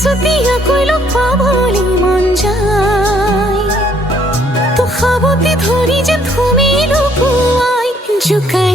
সুতিয়া কইলো পাবলি মন যায় তো খাবতি ধরি যে তুমি লুকুয়াই জুকাই